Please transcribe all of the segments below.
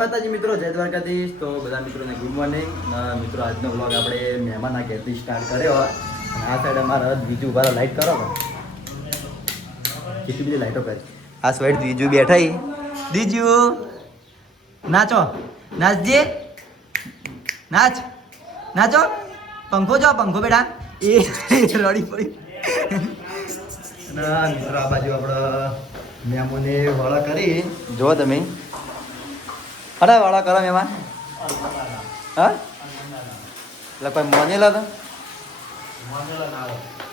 માતાજી મિત્રો, જય દ્વારકાધીશ. તો બધા મિત્રોને ગુડ મોર્નિંગ. મિત્રો આજનો વ્લોગ આપણે મહેમાનના ઘેરથી સ્ટાર્ટ કર્યો અને આ સાઈડ અમારા બીજું ઉભા લાઈટ કરો કેટલી બધી લાઈટો કરી. આ સાઈડ બીજું બેઠા દીજુ નાચો નાચજે નાચ નાચો પંખો જો પંખો બેટા એ રડી પડી. મિત્રો આ બાજુ આપણે મહેમાને વાળા કરી જો તમે અરે વાળા કરો મહેમાન હા એટલે કોઈ મોનેલા તો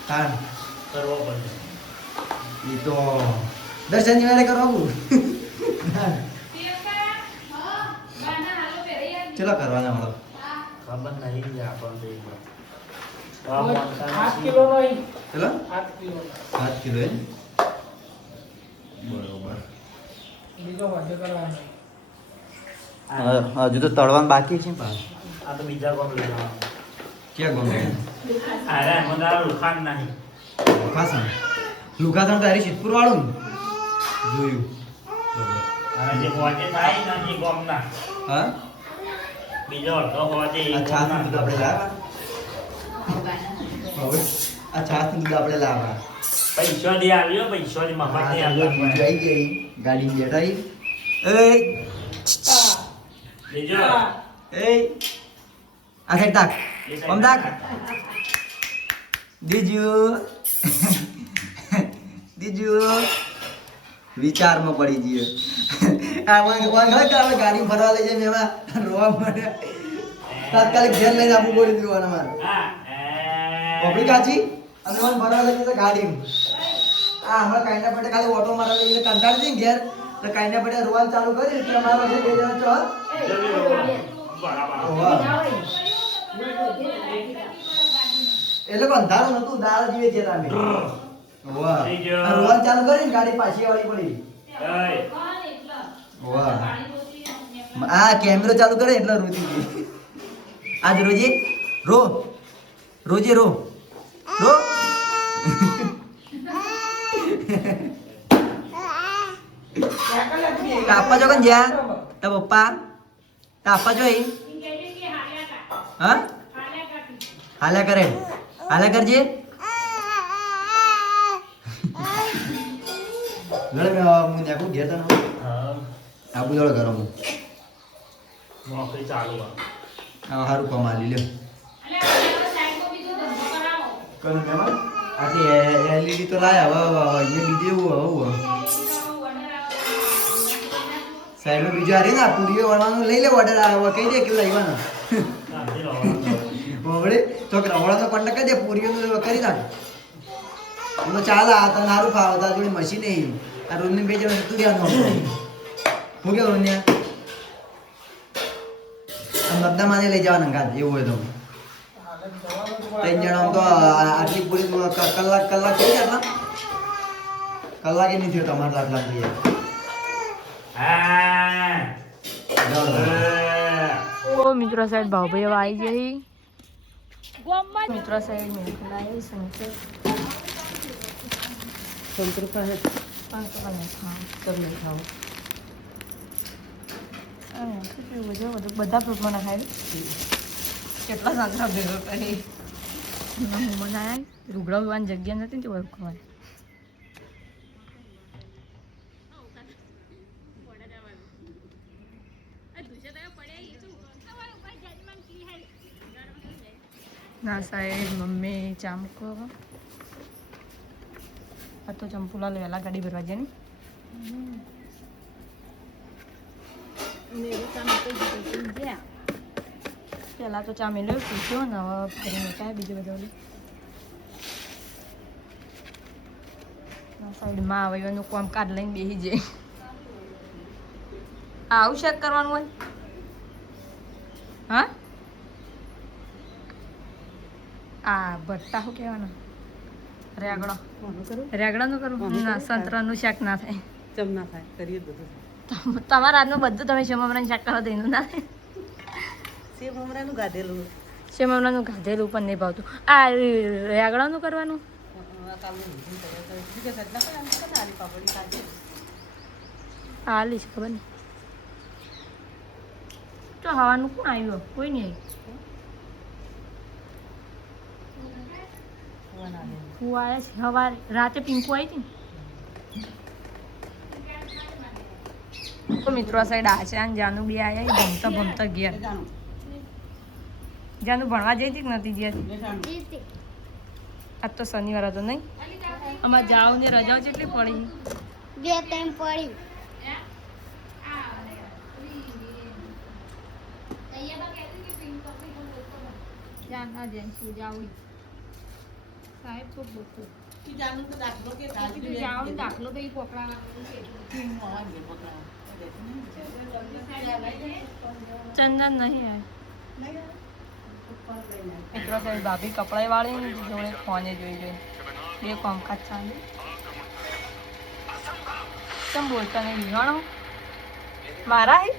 હા એ તો દર્શન વાળે કરવું ચલો કરવાના મળો ખબર નહીં આપણને ચલો 7 કિલો બરોબર. હજુ તો તળવાનું બાકી છે. આ તો બીજા કોણ લેવા ક્યાં ગોમ અરે મને લુખાન નહીં લુખાસન લુખાસન તારી સિદ્ધપુર વાળું જોયું અને જે હોજે થાય ને એ ગોમ ના હા બીજો અડધો હોજે એ આ છાસ નું દૂધ આપણે લાવવા હવે આ છાસ નું દૂધ આપણે લાવવા પૈસો દે આવ્યો પૈસો ની મફત ની બીજું આવી ગઈ ગાડી બેઠા એ બીજો એ આ સાઈડ તાક ઓમ તાક દીજુ દીજુ વિચારમાં પડી ગયો. આ આપણે ગાડી ફરવા લઈ જાય એમાં રોવા મળે તાત્કાલિક ઘેર લઈને આપવું પડી દીધું અમારે પબ્લિક આછી અને મને ફરવા લઈ જતા ગાડી આ હમણાં કાંઈના પડે ખાલી ઓટો મારવા લઈને કંટાળી જઈને ઘેર તો કાંઈના પડે રોવાનું ચાલુ કરી એટલે અમારા પાસે 2 જણા ચો એટલે અંધારું નતું દાળ જીવે છે તમે વાહ રોવાનું ચાલુ કરીને ગાડી પાછી વાળી પડી વાહ આ કેમેરો ચાલુ કરે એટલે રોતી ગઈ. આજ રોજે રો રોજે રો રો તાપા જો કન જ્યાં તા પપ્પા તાપા જો હા હાલ્યા કરે હાલ્યા કરજે લડે મે હું નેકુ ઘેર તને આબુ જોડે કરો હું નોકરી ચાલુ આ હારું કમાલી લ્યો કરું મેમાં આથી એલઈડી તો લાયા હવે એને બીજે એવું સાઈડમાં બીજું આ રે ને પૂરીઓ વળવાનું લઈ લે ઓર્ડર આવે કહી દે કે લાવવાના બબડે છોકરા વળાનો કોન્ટેક્ટ કરી દે પૂરીઓનું કરી નાખ તો ચાલ આ તને સારું ફાવે તાર જોડે મશીન નહીં આ રોજને 2 જણા તું રહ્યા હું કેવું રોન્યા આમ બધા માને લઈ જવાના ગાત એવું હોય તો 3 જણા તો આટલી પૂરી કલાક થઈ ગયા કલાકે નહીં થયો તમારે આટલા થઈ ઓ મિત્રો સાહેબ ભાવભાઈ આવી ગઈ મિત્રો સાહેબ મેખલા એ સંકેત સંતૃપ્ત હે પાંચ હા કરી ખાઓ બધા ફ્રૂટમાં નાખાય કેટલા સાંતરા ભેગો કરી બનાવ્યા રૂગડા હોવાની જગ્યા નથી ને તે ખવાય ના સાહેબ મમ્મી ચામકો આ તો ચંપુલાલ વહેલા ગાડી ભરવા જાય ને પેલા તો ચા મેળવ્યો પૂછ્યો ને હવે ફરીને કાંઈ બીજું બધું સાઈડમાં આવે એનું કામ કાઢ લઈને બેસી જાય આવું શેક કરવાનું હોય હા આ ભટ્ટા શું કહેવાના રેગડાનું કરું ના સંતરાનું શાક ના થાય ચમ ના થાય કરીએ બધું તમારા હાથનું બધું તમે શેમમરાનું શાક કરો તો એનું ના થાય સેવ મમરાનું ગાધેલું શેમમરાનું ગાધેલું પણ નહીં ભાવતું આ રેગડાનું કરવાનું હાલીશ ખબર નહીં તો હવાનું કોણ આવ્યું કોઈ નહીં હું આવ્યા છે સવારે રાતે પિંકુ આવી હતી ને તો મિત્રો આ સાઈડ આશા અને જાનુ બી આવ્યા ભમતા ભમતા ગયા જાનુ ભણવા જઈ હતી કે નથી ગયા આજ તો શનિવાર હતો નહીં અમારે જાવ ને રજાઓ કેટલી પડી 2 ટાઈમ પડી સાહેબ તો બોલતો ઈ જાનું તો દાખલો કે દાખલો તો પકડાના ચંદન નહીં મિત્રો સાહેબ ભાભી કપડાં વાળી ને જોડે ફોને જોઈ બે કામકાજ ચાલે કેમ બોલતા નહીં વિહાણો મારા હે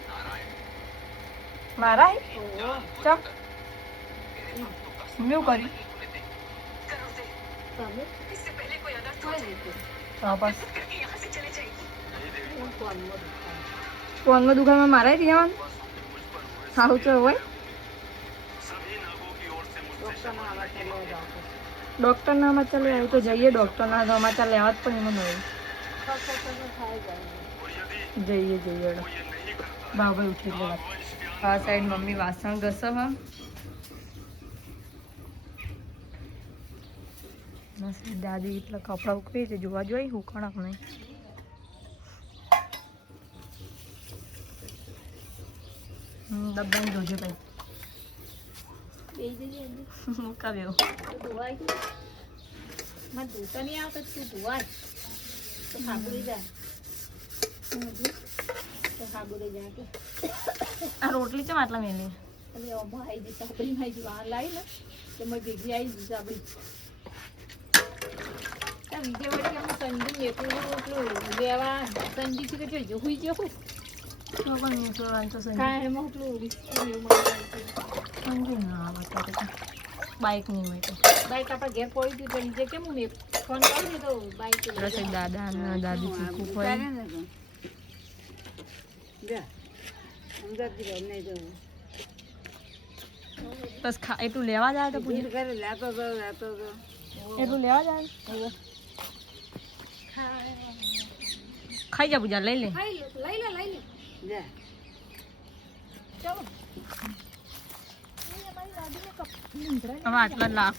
ચમ મેં કર્યું હા બસ ફોનમાં દુકાનમાં મારા રહેવાનું સારું તો હોય ડૉક્ટરના સમાચાર લેવા આવ્યું તો જઈએ ડૉક્ટરના સમાચાર લેવા જ પણ એમાં નહીં જઈએ બાબાઈ ઉઠી લેવા આ સાઈડ મમ્મી વાસણ ઘસે હા દાદી એટલા કપડાં ઉકળી છે જોવા જોઈએ હું કણક નહીં ડબ્બાની જોજે ભાઈ મૂકા બેવું આ રોટલી છે આટલા મેલી બાઈક નહીં હોય તો બાઈક આપણા ઘેર પડી હતું તો નીચે કેમ હું ફોન કરું ને તો બાઈક દાદા અને દાદી ચીકુ હોય બસ એટલું લેવા જાય તો પૂછે એટલું લેવા જાય ખાઈ જા પૂજા લઈ લે હવે આટલા લાખ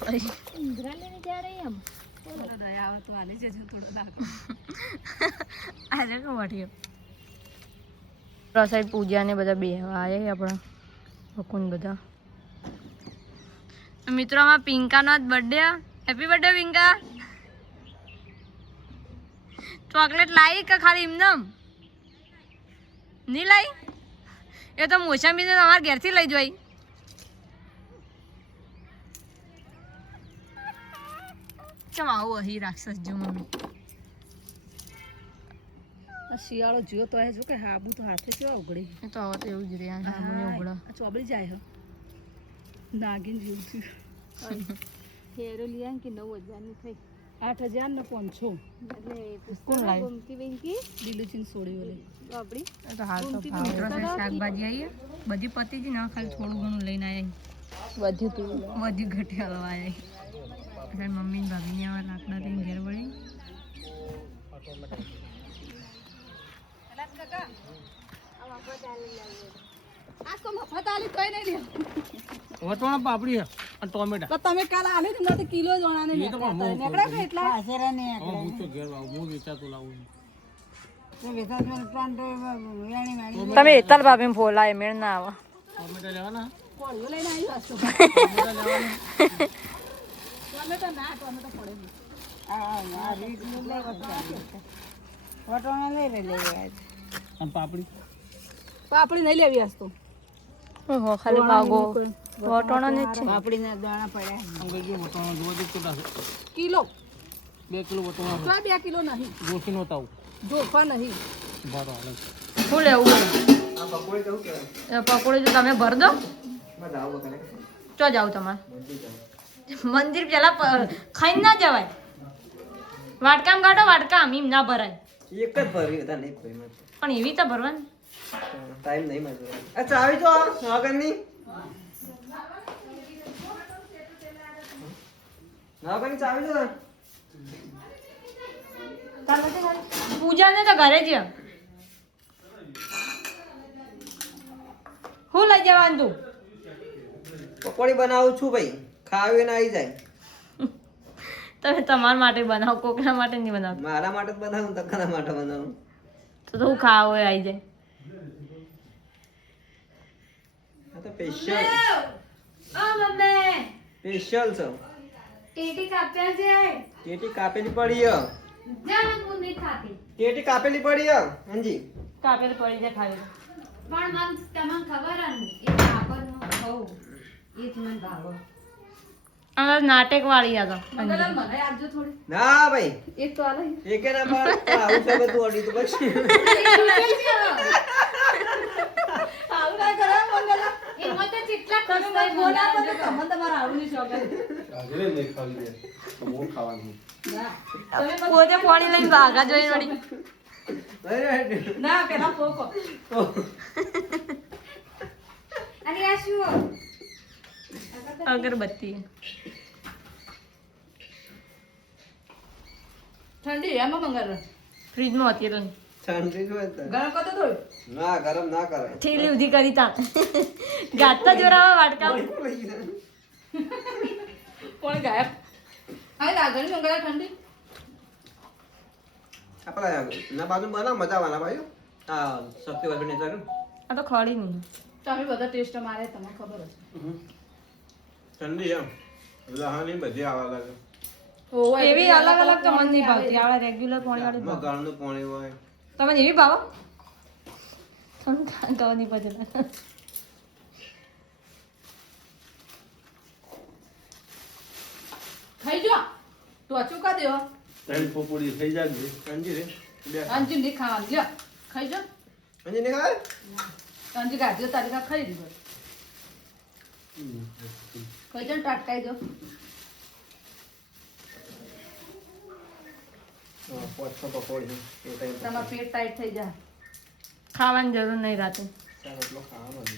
આજે કમ વાટીએ સાઈડ પૂજા ને બધા બે આવ્યા આપણા ભકુન બધા મિત્રો માં પિંકાનો આજ બર્થડે હેપી બર્થડે પિંકા ચોકલેટ લાવી કે ખાલી એમનેમ નહીં લાવી એ તો મોસંબી ને તમારા ઘેરથી લઈ જોઈ ચમ આવું અહીં રાક્ષસ જો મમ્મી શિયાળો જોયો તો જો કે હાબુ તો હાથે કેવા ઉગડી એ તો હવે તો એવું જ રહ્યા હાબુ ઉગડા ચોબડી જાય હો નાગીન જેવું થયું હેરો લીયા કે 9000 ની થઈ 8000 ને 500 એટલે કોણ લાવ્યું? ગમતી બેંકી દિલુચીન સોડી ઓલે આપડી તો હાલ તો શાકભાજી આવી બધી પતી જ ના ખાલી થોડું ઘણું લઈને આવ્યા બધું ઘટી હલવા આવ્યા મમ્મી ને ભાભી ને આવા લાકડા લઈને ઘેર વળી વટવાણા પાપડી અને ટોમેટા તમે કાલ આલે ને તો કિલો જોણાને નેકડા કે એટલા આશેરા ને હું તો ઘેર આવું હું વેચાતું લાવું તમે એતલ ભાભી ફોલાય મેળ ના આવે ટોમેટા લેવાના કોળિયો લઈને આવ્યો હશો ટોમેટો ના ટોમેટો પડે નહીં આ રીત નું લે વટોણા લઈ લે અને પાપડી પાપડી નહીં લેવી હસતો ઓહો ખાલી પાગો વટોણા ને છે પાપડી ના દાણા પડ્યા આમ કઈ ગયું વટવાણા જોવા જ કેટલા છે કિલો 2 કિલો વટવાણા તો 2 કિલો નહીં ગોખીનો તાવ જોફા નહીં બરો હાલે શું લેવું આ પકોડી તો શું કહેવાય એ પકોડી તો તમે ભર દો માં જાવ બકરે ચો જાવ તમારે મંદિર જાવ મંદિર પેલા ખાઈને ના જવાય વાટકામ કાઢો વાટકામ એમ ના ભરાય એક જ ભર્યું હતા નહીં કોઈ માં પણ એવી તો ભરવાની ટાઈમ નહીં મળતો. આ ચાવી તો આગળની ચાવી તો પૂજા ને તો ઘરે જ હું લઈ જવાનું તું પકોડી બનાવું છું ભાઈ, ખાવીને આવી જાય. તમે તમારા માટે બનાવો, કોકના માટે નહીં બનાવો. મારા માટે જ બનાવું, તકાના માટે બનાવું. તો હું ખાવા હોય આવી જાય. આ તો સ્પેશિયલ છે. ટેટી કાપ્યા છે. ટેટી કાપેલી પડી હ. ટેટી કાપેલી પડી હ. અંજી કાપેલી પડી જાય ખાવી. પણ મન તમને ખબર હે ને એ કાપડનું ખાવું એ જ મને ભાવે. આ નાટક વાળી આ તો મંગલા મને આપજો થોડી. ના ભાઈ, એક તો આલે. એકે ના પાડ. આવું છે બધું અડી તો પછી આવું ના કરે મંગલા. એમાં તો કેટલા ખુશ થઈ બોલા તો તમને તમારા આવડું શોખ હે. ના તમે પોતે પાણી લઈને ભાગા જોઈ વળી. ના પેલા પોકો. અને આ શું અગરબત્તી ઠંડી એમાં મંગળ ફ્રીજમાં હતી એટલે ઠંડી જ હોય તો. ગરમ કરતો તો ના, ગરમ ના કરે. થેલી ઉધી કરી તા ગાતા જોરાવા વાટકા. કોણ ગાયબ આ લાગણી મંગળા ઠંડી આપણા ના બાજુ બનાવ મજા આવવાના ભાઈ. હા, શક્તિ વાસણ ચાલુ. આ તો ખડી નહીં. તમે બધા ટેસ્ટ મારે તમને ખબર હશે. ઠંડી એમ લહાની બધી આવવા લાગે. એવી અલગ અલગ તો મને નહીં ભાવતી. આ રેગ્યુલર પાણી વાળી ભાવે. મગાળનું પાણી હોય. તમને એવી ભાવો? તમને કહો નહીં પછી. ખાઈ જો ટોચું કા દેવો અંજી રે બે. અંજી ની ખાવાનું લ્યો ખાઈ જો અંજી ને ખાય. અંજી ગાજો તારી કા ખાઈ લીધો ખાઈ જો ટાટકાઈ જો પોચો પકોડી એ ટાઈમ તમારું પેટ ટાઈટ થઈ જાય ખાવાની જરૂર નહીં રાતે. ચાલો એટલો ખાવાનો જ.